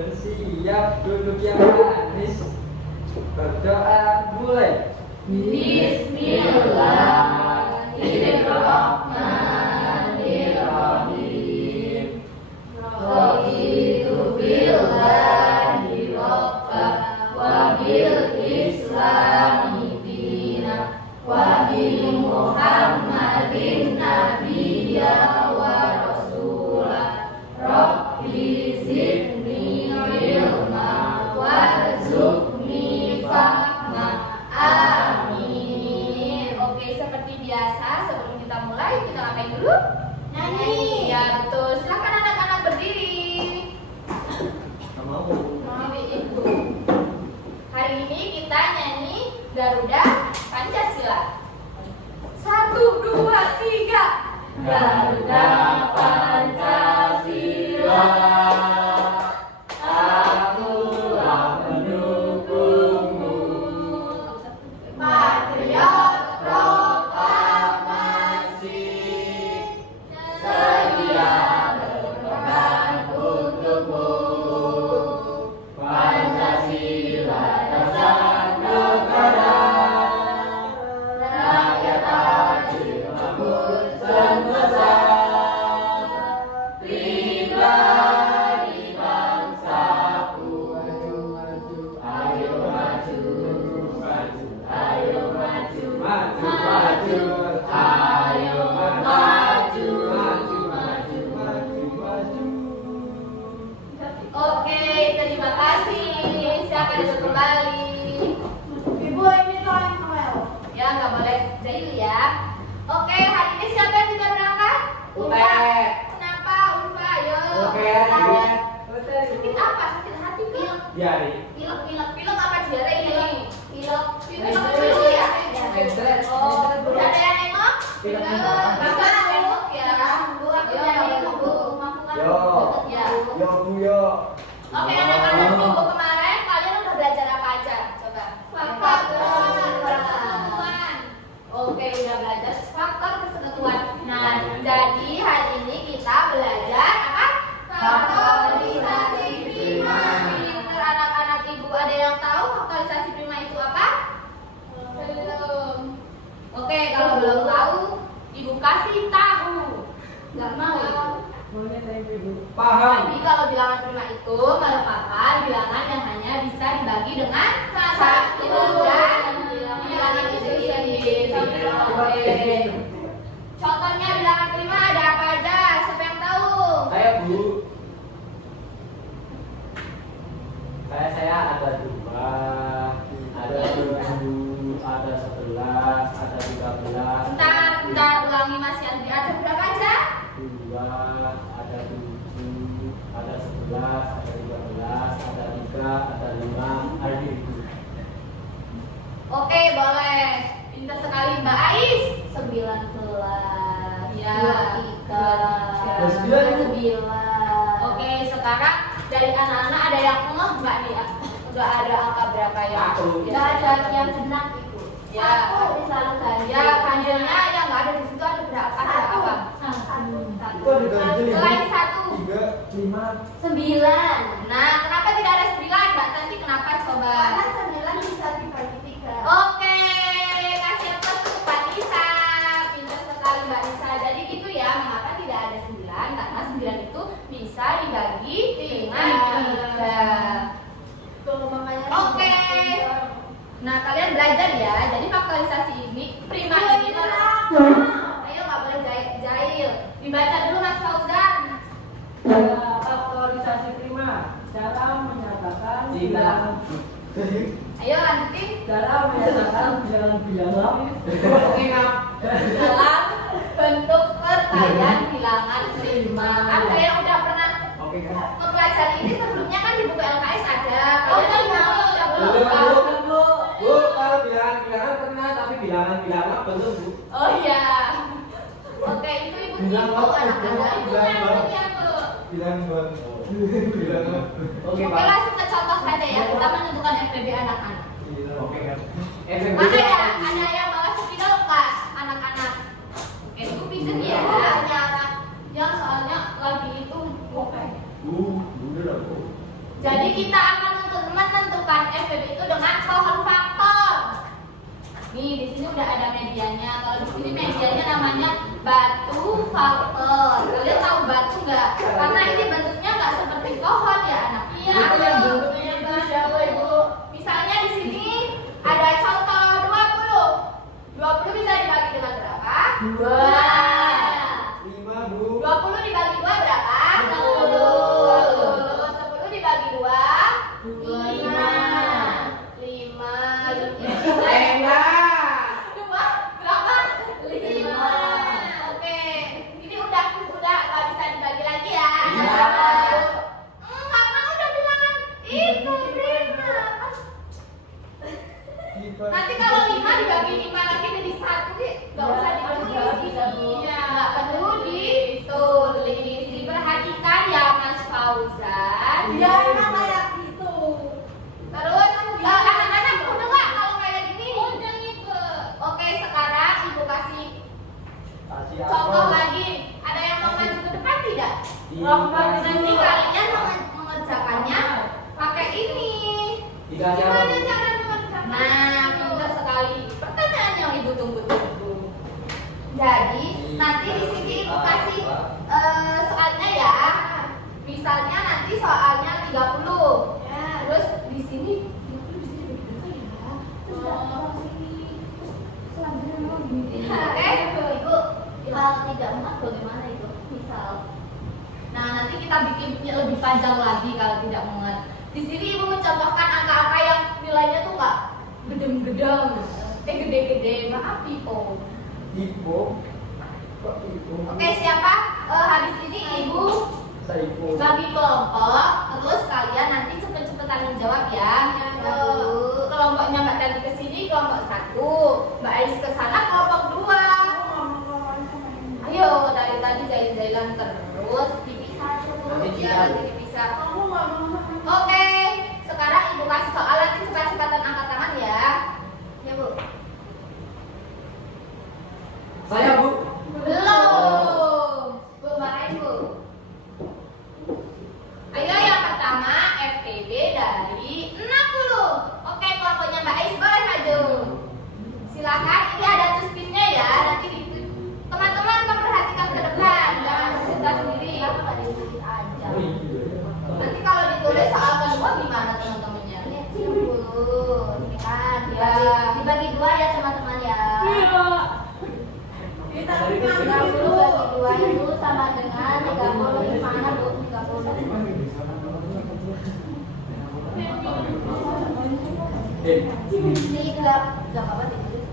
Bersiap duduk yang manis. Berdoa mulai. Bismillahirrahmanirrahim. Raditu billahi robba wa bil islami dina wa bi Muhammadin nabiyya wa rasulah. Rabbi zidni ilma warzuqni fahma. Amin. Oke, seperti biasa sebelum kita mulai kita ngapain dulu? Nyanyi. Ya betul. Silakan anak-anak berdiri. Berdiri itu. Hari ini kita nyanyi Garuda Pancasila. 1, 2, 3. Garuda Pancasila. Akulah pendukungmu. Patriot proklamasi. Sedia berkorban untukmu. Pancasila dasar negara. Rakyat adil makmur sentosa. Pribadi bangsaku. Ayo maju, maju, ayo maju, Maju, maju, ayo maju, maju, maju. Oke, terima kasih. Silakan duduk kembali. Ibu ini tolong Noel. Ya, nggak boleh jahil ya. Oke, hari ini siapa yang tidak berangkat? Ute. Kenapa? Ulfa, ayo. Oke, Sakit apa? Sakit hati kan? Jari. Pilek apa diare ini? Pilek apa dulu ya? Oh, udah ada yang nengok? Pilek. Bisa nengok ya. Bu, aku udah nengok, Bu. Aku kan Yo. deket ya. Yo Bu yo. Oke, anak-anak minggu kemarin kalian udah belajar apa aja? Coba. Faktor persekutuan. Oke, udah belajar faktor persekutuan. Nah, jadi hari ini kita belajar apa? Faktorisasi prima. Pinter anak-anak ibu, ada yang tahu faktorisasi prima itu apa? Belum. Oke, kalau belum tahu, ibu kasih tahu. Nggak mau. Paham. Jadi kalau bilangan prima itu merupakan bilangan yang hanya bisa dibagi dengan satu dan bilangan itu sendiri. Oke. Contohnya bilangan prima ada apa aja? Siapa yang tahu? Saya Bu. Saya ada 2, ada 7, ada 11, ada 13. Bentar, ulangi Mas Yandri. Ada berapa aja? 2, ada 7, ada 11, ada 13, ada 3, ada 5, ada 7. Oke, boleh. Pintar sekali Mbak Ais. 19. Ya, 3. Oke, sekarang dari anak-anak ada yang ngeh nggak nih? Udah ada angka berapa ya? Aku. Tidak ada yang genap itu. Ya. Ya, ganjilnya yang nggak ada di situ ada berapa? Ada apa? Itu ada ganjil ya? Selain 1. 3, 5. 9. Nah, kenapa tidak ada 9? Mbak Tanti kenapa coba? Karena 9 bisa dibagi 3. Oke, kasih aplaus untuk Mbak Nisa. Pintar sekali Mbak Nisa. Jadi gitu ya, mengapa tidak ada 9? Karena 9 itu bisa dibagi dengan 3. Makanya Oke. Nah, kalian belajar ya. Jadi faktorisasi ini, prima ini ayo nggak boleh jahil. Dibaca dulu Mas Fauzan. Faktorisasi prima cara menyatakan Cina. Ayo lanjutin. cara menyatakan bilangan-bilangan Dalam bentuk pertanyaan bilangan prima. Ada yang udah pernah Oke kan? mempelajari ini sebelumnya kan di buku LKS ada. Kalian tahu udah belum? Belum, Bu, kalau bilangan-bilangan pernah, tapi bilangan-bilangan belum, Bu. Oh iya. Oke, itu ibu-ibu anak-anak. Ibu yang Bu. Bilangan. Oke, Oke, Pak. langsung ke contoh saja ya. Kita menentukan FPB anak-anak. Oke kan? Mana ya? Ada yang bawa spidol nggak, anak-anak? Oke, itu pinjem ya. Hanya anak yang soalnya lagi itu oke. Bener lah, Bu. Jadi kita akan menentukan FBB itu dengan pohon faktor. Nih di sini udah ada medianya. Kalau di sini medianya namanya batu faktor. Kalian tahu batu nggak? Karena ini bentuknya nggak seperti pohon ya anak. Iya. Bentuknya itu siapa ibu? Misalnya di sini ada contoh 20. 20 bisa dibagi dengan berapa? 2. 5 Bu. 20 dibagi 2 berapa? 10. 10 dibagi 2? 5. 2 berapa? 5. Oke. Ini udah nggak bisa dibagi lagi ya. Karena udah bilang itu Brina. Nanti kalau 5 dibagi 5 lagi jadi 1 nih, nggak usah ditulis. Iya, nggak perlu ditulis. Diperhatikan ya Mas Fauzan. Ya emang kayak gitu. Terus anak-anak udah nggak kalau kayak gini? Udah Ibu. Oke, sekarang Ibu kasih contoh lagi. Ada yang mau maju ke depan tidak? Nanti kalian mengerjakannya pakai ini. Gimana cara mengerjakan? Nah, pintar sekali. Pertanyaan yang Ibu tunggu-tunggu. Jadi nanti di sini Ibu kasih soalnya ya. Misalnya nanti soalnya 30. Terus di sini 30 di sini berapa ya? Terus taruh sini. Terus selanjutnya mau gini. Oke, Ibu. Kalau tidak muat bagaimana itu? Misal. Nah, nanti kita bikinnya lebih panjang lagi kalau tidak muat. Di sini Ibu mencontohkan angka-angka yang nilainya tuh nggak gedem-gedem, gede-gede. Maaf, Ibu. Ibu. Kok Ibu? Oke, siapa? Habis ini Ibu Saya Ibu. bagi kelompok, terus kalian nanti cepet-cepetan menjawab ya. Kelompoknya Mbak Dani ke sini kelompok 1, Mbak Ais ke sana kelompok 2. Ayo dari tadi jalan-jalan terus dipisah dulu ya, nanti dipisah. Kamu nggak mau sama Oke, sekarang Ibu kasih soal nanti cepat-cepatan angkat tangan ya. Ya Bu. Saya Bu. Belum. Bu marahin Bu. Ayo yang pertama FTB dari 60. Oke, kelompoknya Mbak Ais boleh maju. Silakan, ini ada tuspinnya ya. Nanti teman-teman memperhatikan ke depan, jangan cerita sendiri. Nanti kalau ditulis soal kedua gimana teman-temannya? Ini kan ya. Dibagi 2 ya teman-teman ya. kita 30 bagi 2 itu sama dengan 30. Gimana Bu? 30. Tiga apa ditulis?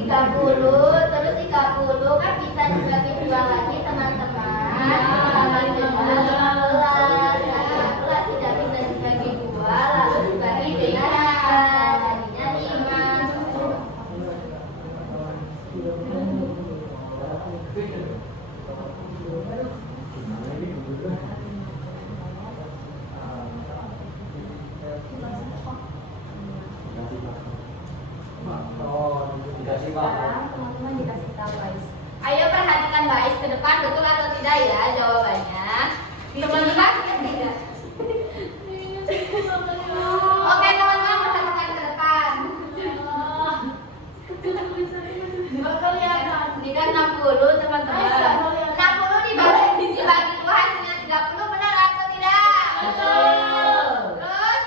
30 terus 30 kan bisa dibagi 2 lagi teman-teman. Sama dengan 15. 15 tidak bisa dibagi 2 lalu dibagi dengan jadinya 5. Dikasih Pak. Sekarang teman-teman dikasih tahu guys. Ayo perhatikan guys ke depan betul atau tidak ya jawabannya. Teman-teman tidak. Oke teman-teman perhatikan ke depan. Ini kan 60 teman-teman. 60 dibagi 2 hasilnya 30 benar atau tidak? Betul. Terus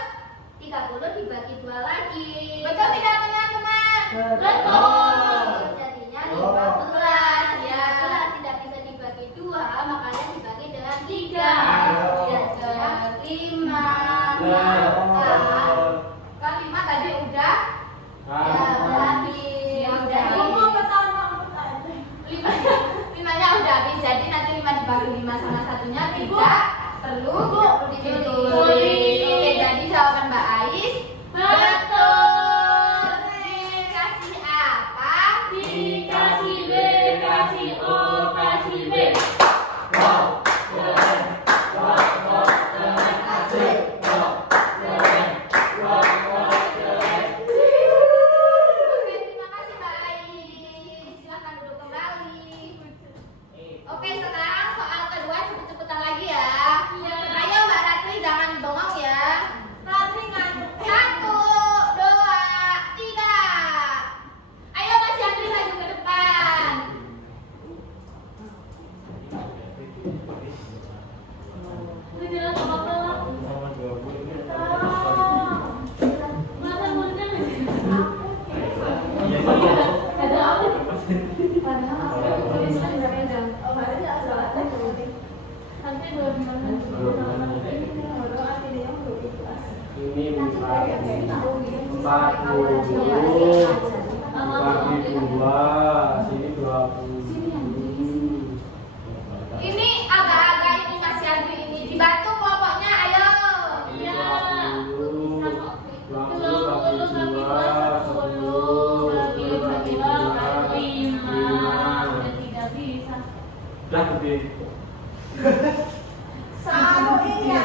30 dibagi 2 lagi. Betul tidak teman-teman? Betul. Jadinya 15 ya. 15 tidak bisa dibagi 2, makanya dibagi dengan 3. Jadinya 5. Kan 5 tadi udah ya udah habis. Ya udah habis. 5-nya udah habis. Jadi nanti 5 dibagi 5 sama satunya tidak perlu ditulis. Oke, jadi jawaban Mbak Ais betul. Dikasih apa? Dikasih B, kasih O, kasih B. Oke, terima kasih Mbak Ais. Silakan duduk kembali. Oke, sekarang soal kedua bagi 2, sini 20. Ini agak-agak ini Mas Yandri ini dibantu kelompoknya, ayo. Ini 20 bagi 2, 10 bagi 2, 5. Udah gede. Selalu ini ya,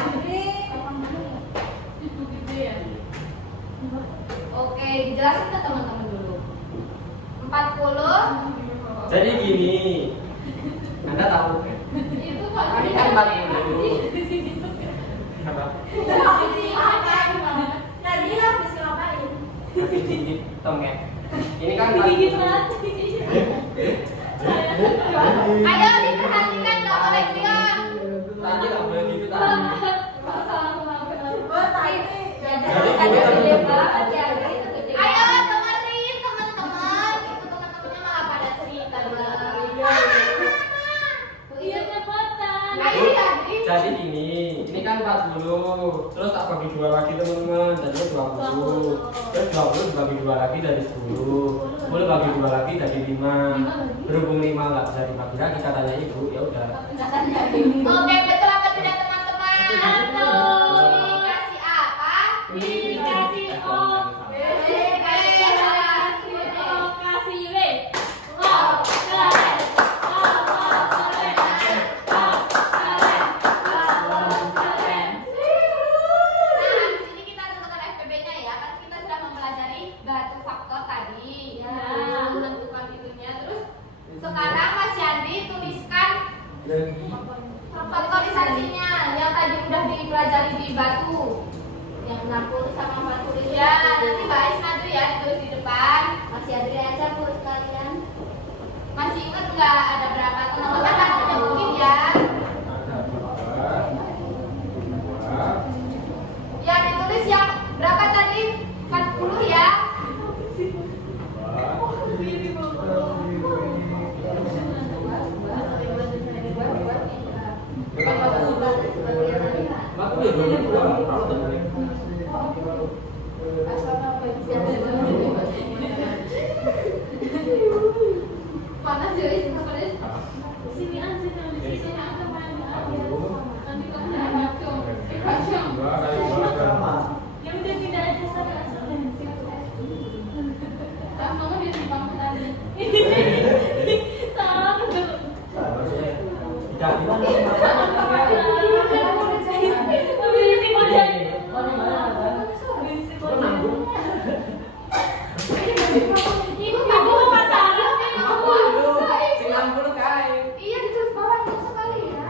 Oke, dijelasin ke teman-teman dulu. 40. Jadi gini, Anda tahu kan? Itu Pak. Ini kan 40. Apa? Tadi habis ngapain? Masih gigit tongek. Ini kan Gigit 40. mati. Ayo diperhatikan nggak boleh diam. Tadi nggak boleh gitu tadi. Oh, tadi. Ayo dengerin teman-teman. Itu teman-temannya malah pada cerita. Iya cepetan. Ayo Yandri. Jadi ini kan 40. Terus tak bagi 2 lagi teman-teman. Jadi 20. Terus 20 dibagi 2 lagi dari 10. 10 bagi 2 lagi dari 5. Berhubung 5 nggak bisa dibagi lagi katanya ibu, ya udah. Oke, betul apa tidak teman-teman? Betul. Dikasih apa? Dikasih O. Kasih W. O keren. O keren. O keren. O keren. Nah, di sini kita tentukan FPB-nya ya, kan kita sudah mempelajari batu faktor tadi. Ya. Menentukan itunya. Terus sekarang Mas Yandi tuliskan faktorisasinya yang tadi udah dipelajari di batu. Yang 60 sama 40 ya. Nanti Mbak Isma tuh ya ditulis di depan. Mas Yandri aja Bu sekalian. Masih ingat nggak ada berapa teman-teman kan punya mungkin ya? Ya ditulis yang berapa tadi? 40 ya. Aku ya 22. Kalau tadi. Panas ya, panas. Sini aja tulis. Sini aja main aja. Nanti kamu baca. Yang udah tidak ada sama Langsung dia timbang tadi. salah dulu. Tapi ini pada ibu kata Iya ditulis bawah itu sekali ya.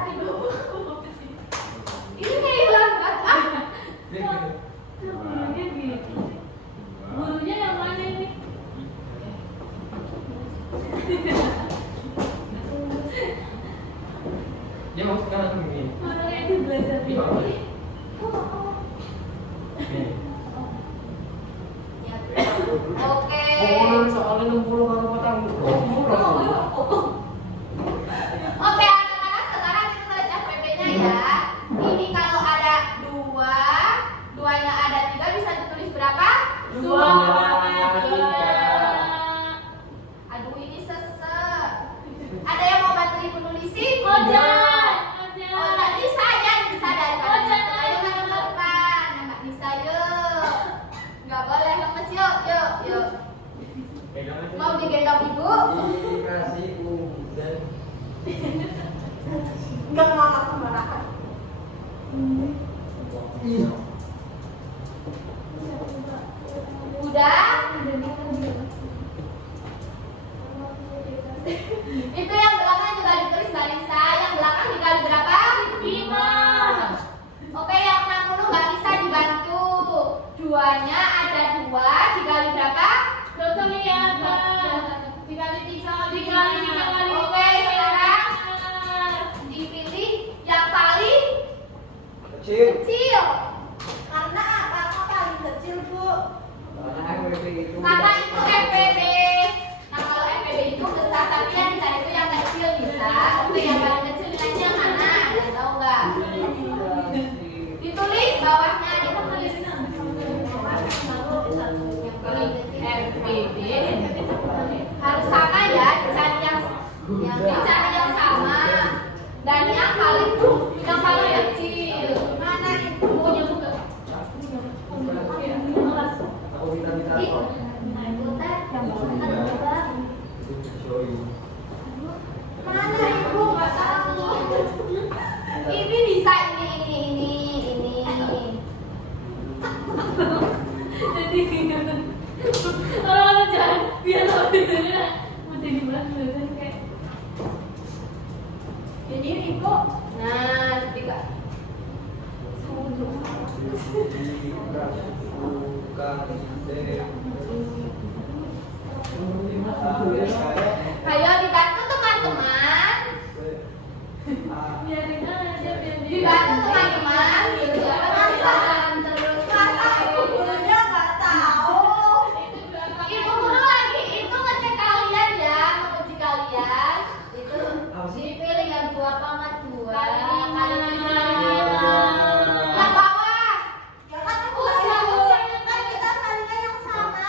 Ini kayak hilang ah. gurunya yang mana ini? Dia mau sekarang begini. Gurunya itu belajar Ini apa? Ini. Oke. Soalnya 60 kalau potong. Oke, anak-anak sekarang kita tulis FPB-nya ya. Ini kalau ada 2, 2-nya ada 3 bisa ditulis berapa? 2 Aduh ini sesek. Ada yang mau bantu ibu nulisin? Ojan. Oh, tadi saya bisa dari Ojan. ayo ke depan. Nggak bisa yuk. Nggak boleh lemes yuk, yuk. Mau digendong ibu? Dikasih udan. Enggak ngelakak kemarahan. Udah? Itu yang belakang juga ditulis Mbak Lisa. Yang belakang dikali berapa? 5. Oke, yang 60 nggak bisa dibantu. 2-nya ada 2 dikali berapa? Belum kelihatan. Dikali 3 Dikali 3 kali. Oke, sekarang dipilih yang paling Kecil. kecil. Karena apa? Kok paling kecil, Bu? Karena itu FPB. Nah, kalau FPB itu besar, tapi yang dicari itu yang kecil bisa. Oke, yang paling kecil nilainya yang mana? Ada tahu nggak? Ditulis bawahnya, ditulis. di cara yang sama dan yang paling kecil. Mana itu? Punya juga. Aku minta-minta Ih, kok. nah itu teh yang Mana ibu? Nggak tahu. ini bisa ini. Jadi orang-orang jangan biar videonya udah dibuat dulu kayak Jadi ibu. Nah, tiga. Ayo dibantu teman-teman. biarin aja biar dia Dibantu teman-teman. Teman-teman terus. Masa ibu gurunya nggak tahu? Ibu guru lagi itu ngecek kalian ya, menguji kalian. Itu dipilih yang 2,2 kali 5. Yang bawah. Ya kan ibu kan kita carinya yang sama.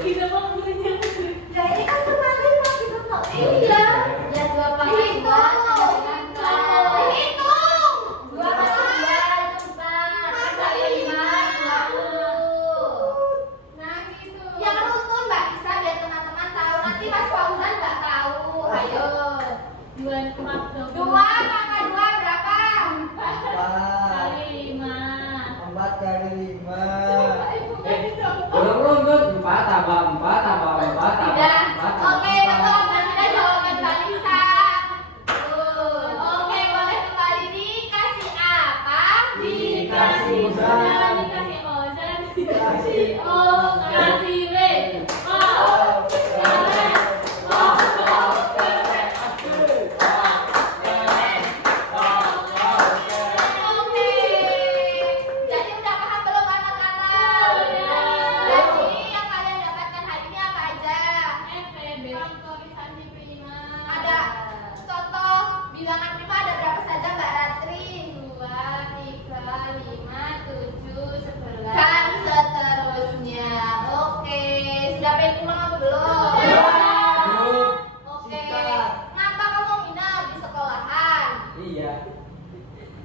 kita mau punya Ya ini kan cuma 5 gitu kok. Iya. ya 2,2 Dihitung. Dihitung. 2,2 itu 4 kali 5 20. Nah gitu. Yang runtun Mbak Isa biar teman-teman tahu. Nanti Mas Fauzan nggak tahu. Ayo. 2,2 2 tambah 2 berapa? kali 5 4 kali 5. Belum runtut 4 tambah 4 tambah 4 tambah Tidak. 4 tambah Oke, 4. betul. Tidak jawaban Mbak Lisa. Oke, boleh kembali dikasih apa? dikasih Ozan. jangan dikasih ozan dikasih o kasih w Oke. Jadi udah paham belum anak-anak? Jadi yang kalian dapatkan hari ini apa aja? Ada contoh bilangan prima ada berapa saja Mbak Ratri? 2, 3, 5, 7, 11 dan seterusnya. Oke, sudah pengen pulang apa belum? Belum. Oke, kenapa kamu nginap di sekolahan? Iya.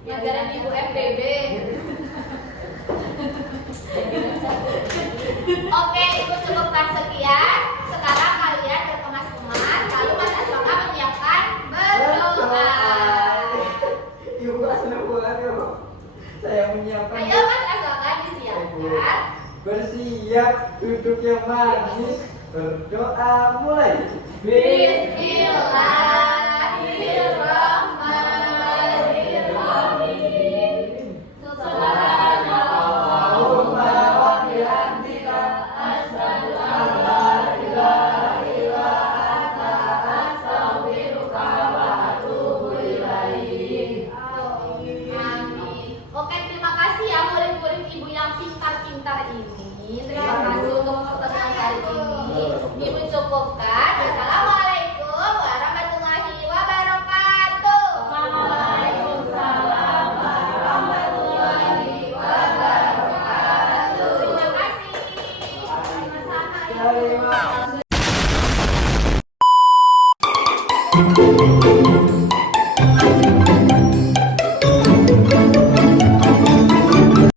Ngajarin ibu FBB. Oke, itu cukupkan sekian. Sekarang kalian berkemas-kemas, lalu Mas Aswaka menyiapkan berdoa. Ibu kelas 6 ya, Bu. Saya menyiapkan. Ayo Mas Aswaka disiapkan. Bersiap, duduk yang manis. Berdoa mulai. Bismillahirrahmanirrahim. Allahumma wa bihamdika asyhadu an la ilaha illa anta astaghfiruka wa atubu ilaik. Amin. Oke, terima kasih ya murid-murid ibu yang pintar-pintar ini. Terima kasih untuk pertemuan kali ini. Ibu cukupkan. Wassalamualaikum warahmatullahi wabarakatuh. Waalaikumsalam warahmatullahi wabarakatuh. Terima kasih. Sama-sama. Terima kasih.